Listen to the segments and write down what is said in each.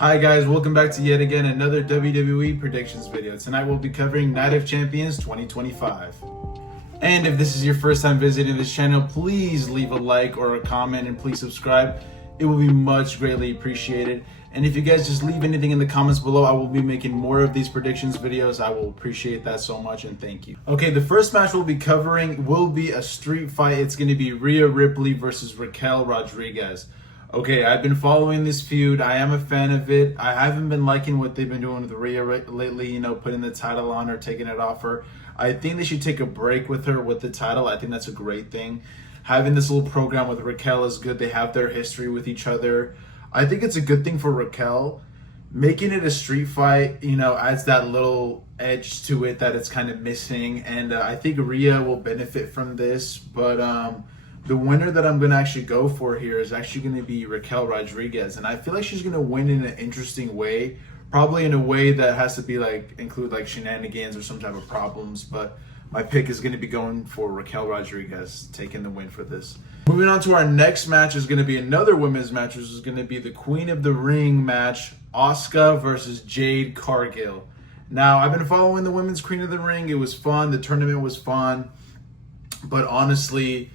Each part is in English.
Hi guys, welcome back to yet again another WWE predictions video. Tonight we'll be covering Night of Champions 2025. And if this is your first time visiting this channel, please leave a like or a comment and please subscribe. It will be much greatly appreciated. And if you guys just leave anything in the comments below, I will be making more of these predictions videos. I will appreciate that so much and thank you. Okay, the first match we'll be covering will be a street fight. It's going to be Rhea Ripley versus Raquel Rodriguez. Okay, I've been following this feud. I am a fan of it. I haven't been liking what they've been doing with Rhea lately, putting the title on her, taking it off her. I think they should take a break with her with the title. I think that's a great thing. Having this little program with Raquel is good. They have their history with each other. I think it's a good thing for Raquel. Making it a street fight, adds that little edge to it that it's kind of missing. And I think Rhea will benefit from this. But the winner that I'm going to actually go for here is actually going to be Raquel Rodriguez. And I feel like she's going to win in an interesting way. Probably in a way that has to be include shenanigans or some type of problems. But my pick is going to be going for Raquel Rodriguez, taking the win for this. Moving on to our next match is going to be another women's match, which is going to be the Queen of the Ring match, Asuka versus Jade Cargill. Now, I've been following the women's Queen of the Ring. It was fun. The tournament was fun. But honestly,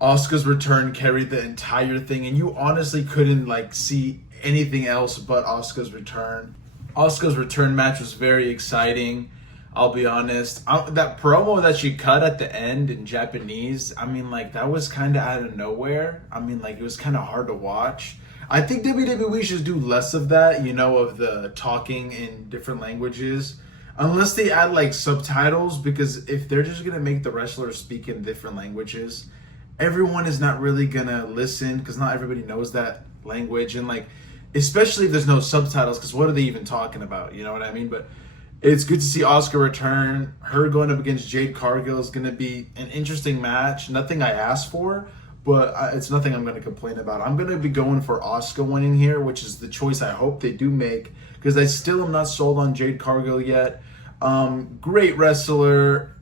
Asuka's return carried the entire thing, and you honestly couldn't see anything else but Asuka's return. Asuka's return match was very exciting. I'll be honest. That promo that she cut at the end in Japanese, that was kind of out of nowhere. It was kind of hard to watch. I think WWE should do less of that, of the talking in different languages. Unless they add subtitles, because if they're just going to make the wrestlers speak in different languages, everyone is not really going to listen because not everybody knows that language. And especially if there's no subtitles, because what are they even talking about? You know what I mean? But it's good to see Asuka return. Her going up against Jade Cargill is going to be an interesting match. Nothing I asked for, but it's nothing I'm going to complain about. I'm going to be going for Asuka winning here, which is the choice I hope they do make, because I still am not sold on Jade Cargill yet. Great wrestler,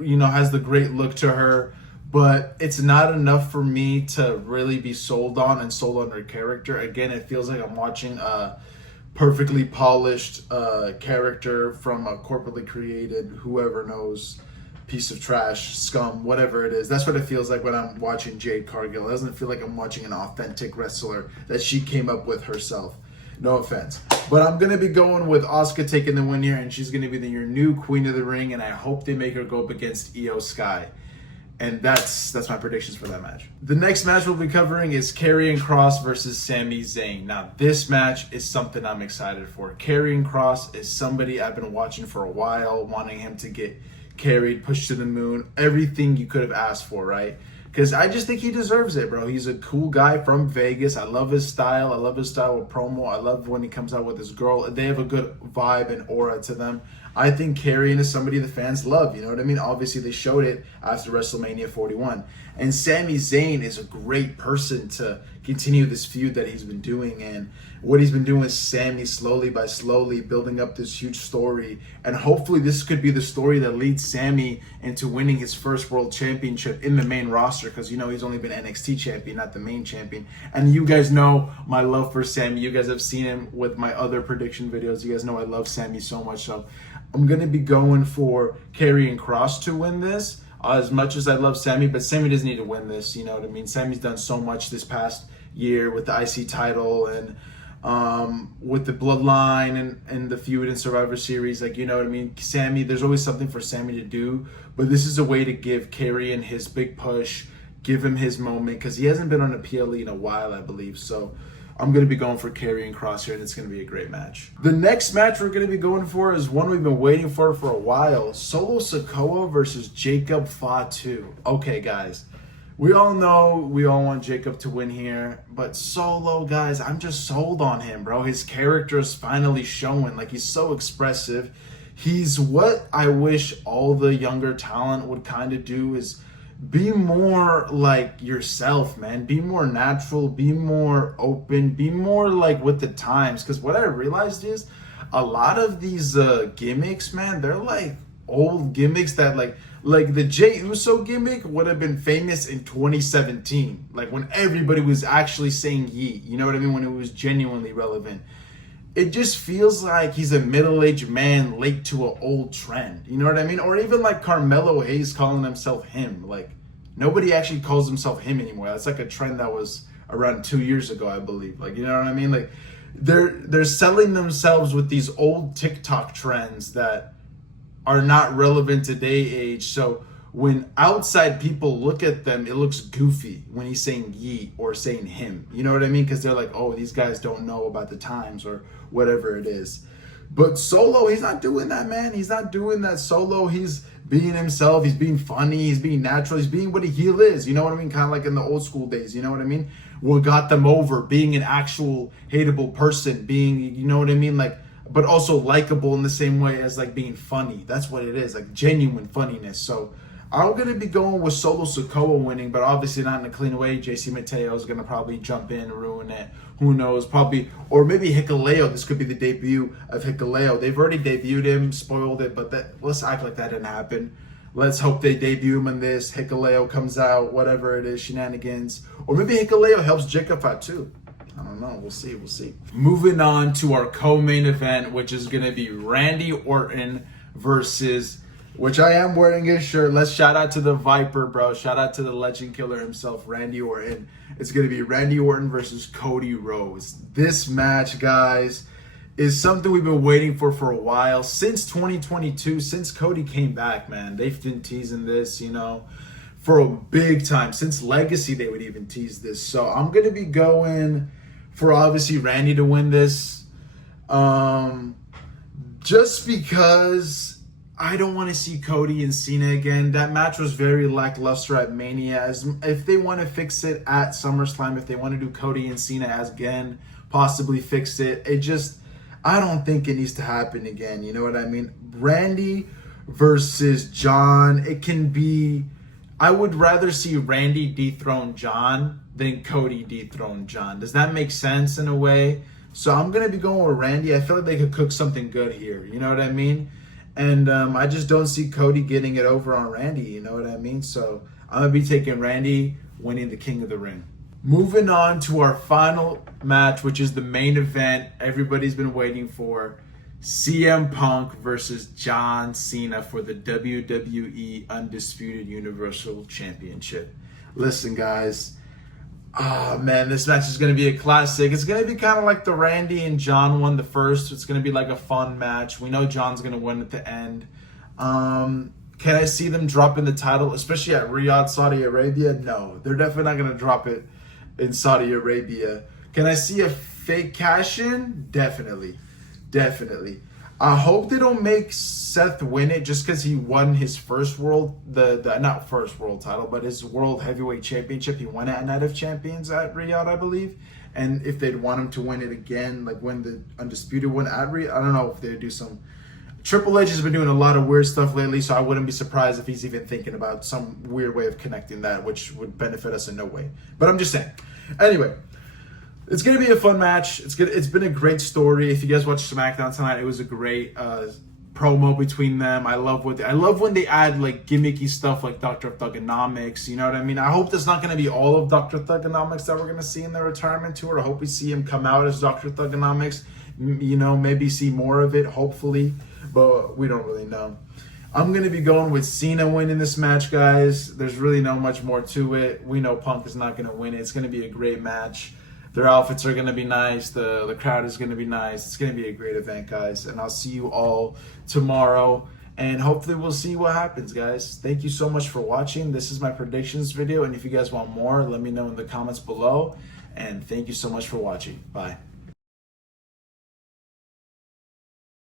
has the great look to her, but it's not enough for me to really be sold on her character. Again, it feels like I'm watching a perfectly polished character from a corporately created, whoever knows, piece of trash, scum, whatever it is. That's what it feels like when I'm watching Jade Cargill. It doesn't feel like I'm watching an authentic wrestler that she came up with herself. No offense. But I'm going to be going with Asuka taking the win here, and she's going to be your new Queen of the Ring, and I hope they make her go up against Io Sky. And that's my predictions for that match. The next match we'll be covering is Karrion Kross versus Sami Zayn. Now, this match is something I'm excited for. Karrion Kross is somebody I've been watching for a while, wanting him to get carried, pushed to the moon, everything you could have asked for, right? Because I just think he deserves it, bro. He's a cool guy from Vegas. I love his style. I love his style of promo. I love when he comes out with his girl. They have a good vibe and aura to them. I think Karrion is somebody the fans love, you know what I mean? Obviously, they showed it after WrestleMania 41. And Sami Zayn is a great person to continue this feud that he's been doing. And what he's been doing with Sami slowly building up this huge story. And hopefully this could be the story that leads Sami into winning his first world championship in the main roster. Because, he's only been NXT champion, not the main champion. And you guys know my love for Sami. You guys have seen him with my other prediction videos. You guys know I love Sami so much. So I'm going to be going for Karrion Kross to win this, as much as I love Sami, but Sami doesn't need to win this, you know what I mean? Sami's done so much this past year with the IC title and with the Bloodline and the feud and Survivor Series, you know what I mean? Sami, there's always something for Sami to do, but this is a way to give Karrion his big push, give him his moment, because he hasn't been on a PLE in a while, I believe, so I'm going to be going for Karrion Kross here, and it's going to be a great match. The next match we're going to be going for is one we've been waiting for a while. Solo Sikoa versus Jacob Fatu. Okay, guys. We all know we all want Jacob to win here, but Solo, guys, I'm just sold on him, bro. His character is finally showing. He's so expressive. He's what I wish all the younger talent would kind of do, is be more like yourself, man. Be more natural, be more open, be more with the times. Because what I realized is a lot of these gimmicks, man, they're old gimmicks that the Jey Uso gimmick would have been famous in 2017, when everybody was actually saying yeet, you know what I mean, when it was genuinely relevant. it just feels like he's a middle-aged man late to an old trend. You know what I mean? Or even like Carmelo Hayes calling himself him. Like, nobody actually calls himself him anymore. That's like a trend that was around 2 years ago, I believe. Like, you know what I mean? Like, they're selling themselves with these old TikTok trends that are not relevant to day age. So when outside people look at them, it looks goofy when he's saying ye or saying him. You know what I mean? Because they're like, oh, these guys don't know about the times or whatever it is. But Solo, he's not doing that, man. He's not doing that. Solo, he's being himself. He's being funny. He's being natural. He's being what he is. You know what I mean? Kind of like in the old school days. You know what I mean? What got them over, being an actual hateable person, being, you know what I mean? Like, but also likable in the same way as like being funny. That's what it is, like genuine funniness. So I'm going to be going with Solo Sikoa winning, but obviously not in a clean way. JC Mateo is going to probably jump in and ruin it. Who knows? Probably, or maybe Hikuleo. This could be the debut of Hikuleo. They've already debuted him, spoiled it, but let's act like that didn't happen. Let's hope they debut him in this. Hikuleo comes out, whatever it is, shenanigans. Or maybe Hikuleo helps Jacob out too. I don't know. We'll see. We'll see. Moving on to our co-main event, which is going to be Randy Orton versus, which I am wearing his shirt. Let's shout out to the Viper, bro. Shout out to the legend killer himself, Randy Orton. It's going to be Randy Orton versus Cody Rhodes. This match, guys, is something we've been waiting for a while. Since 2022, since Cody came back, man. They've been teasing this, you know, for a big time. Since Legacy, they would even tease this. So I'm going to be going for, obviously, Randy to win this. Just because I don't want to see Cody and Cena again. That match was very lackluster at Mania. If they want to fix it at SummerSlam, if they want to do Cody and Cena as again, possibly fix it. I don't think it needs to happen again. You know what I mean? Randy versus John. It can be, I would rather see Randy dethrone John than Cody dethrone John. Does that make sense in a way? So I'm going to be going with Randy. I feel like they could cook something good here. You know what I mean? And I just don't see Cody getting it over on Randy. You know what I mean? So I'm going to be taking Randy winning the King of the Ring. Moving on to our final match, which is the main event everybody's been waiting for. CM Punk versus John Cena for the WWE Undisputed Universal Championship. Listen, guys. Oh, man, this match is going to be a classic. It's going to be kind of like the Randy and John one the first. It's going to be like a fun match. We know John's going to win at the end. Can I see them dropping the title, especially at Riyadh, Saudi Arabia? No, they're definitely not going to drop it in Saudi Arabia. Can I see a fake cash-in? Definitely. Definitely. I hope they don't make Seth win it just because he won his first world, not first world title, but his World Heavyweight Championship. He won it at Night of Champions at Riyadh, I believe. And if they'd want him to win it again, like win the Undisputed one at Riyadh, I don't know if they'd do some. Triple H has been doing a lot of weird stuff lately, so I wouldn't be surprised if he's even thinking about some weird way of connecting that, which would benefit us in no way. But I'm just saying. Anyway. It's going to be a fun match. It's been a great story. If you guys watched SmackDown tonight, it was a great promo between them. I love when they add like gimmicky stuff like Dr. Thugonomics. You know what I mean? I hope that's not going to be all of Dr. Thugonomics that we're going to see in the retirement tour. I hope we see him come out as Dr. Thugonomics. You know, maybe see more of it, hopefully. But we don't really know. I'm going to be going with Cena winning this match, guys. There's really not much more to it. We know Punk is not going to win it. It's going to be a great match. Their outfits are going to be nice. The crowd is going to be nice. It's going to be a great event, guys. And I'll see you all tomorrow. And hopefully we'll see what happens, guys. Thank you so much for watching. This is my predictions video. And if you guys want more, let me know in the comments below. And thank you so much for watching. Bye.